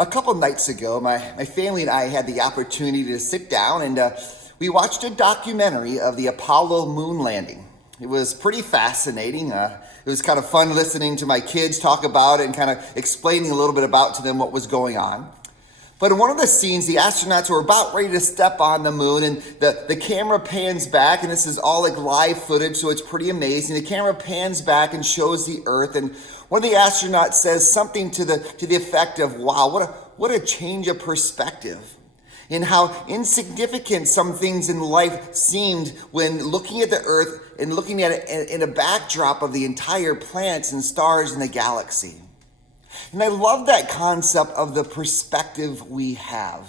A couple nights ago, my family and I had the opportunity to sit down and we watched a documentary of the Apollo moon landing. It was pretty fascinating. It was kind of fun listening to my kids talk about it and kind of explaining a little bit about to them what was going on. But in one of the scenes, the astronauts were about ready to step on the moon, and the camera pans back, and this is all like live footage, so it's pretty amazing. The camera pans back and shows the Earth, and one of the astronauts says something to the effect of, "Wow, what a change of perspective," and how insignificant some things in life seemed when looking at the Earth and looking at it in a backdrop of the entire planets and stars in the galaxy. And I love that concept of the perspective we have.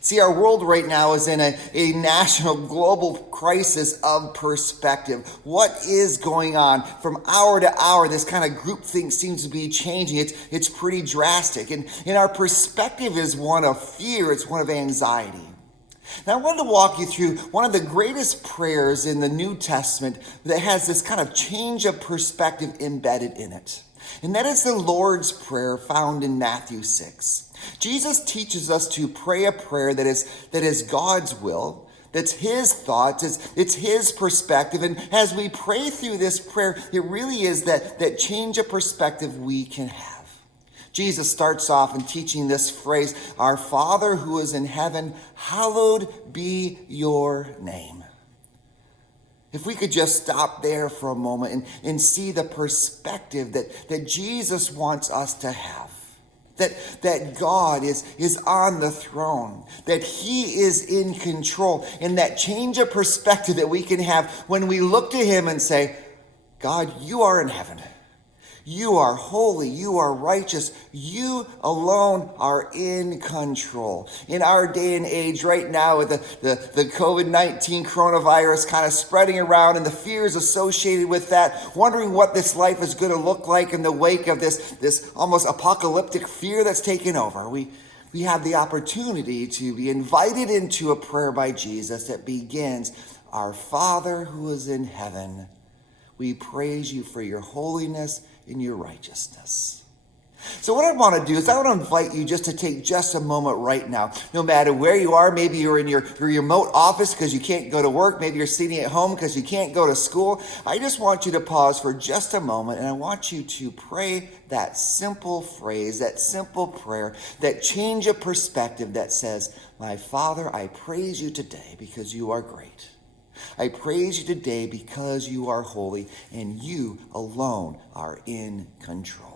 See, our world right now is in a national global crisis of perspective. What is going on? From hour to hour, this kind of groupthink seems to be changing. It's pretty drastic. And our perspective is one of fear, it's one of anxiety. Now, I wanted to walk you through one of the greatest prayers in the New Testament that has this kind of change of perspective embedded in it. And that is the Lord's Prayer found in Matthew 6. Jesus teaches us to pray a prayer that is God's will, that's his thoughts, it's his perspective. And as we pray through this prayer, it really is that change of perspective we can have. Jesus starts off in teaching this phrase, "Our Father who is in heaven, hallowed be your name." If we could just stop there for a moment and see the perspective that Jesus wants us to have. That God is on the throne, that he is in control, and that change of perspective that we can have when we look to him and say, "God, you are in heaven. You are holy, you are righteous, you alone are in control." In our day and age right now with the COVID-19 coronavirus kind of spreading around and the fears associated with that, wondering what this life is going to look like in the wake of this almost apocalyptic fear that's taken over, we have the opportunity to be invited into a prayer by Jesus that begins, "Our Father who is in heaven, we praise you for your holiness and your righteousness." So what I want to do is I want to invite you just to take just a moment right now, no matter where you are. Maybe you're in your remote office because you can't go to work. Maybe you're sitting at home because you can't go to school. I just want you to pause for just a moment, and I want you to pray that simple phrase, that simple prayer, that change of perspective that says, "My Father, I praise you today because you are great. I praise you today because you are holy and you alone are in control."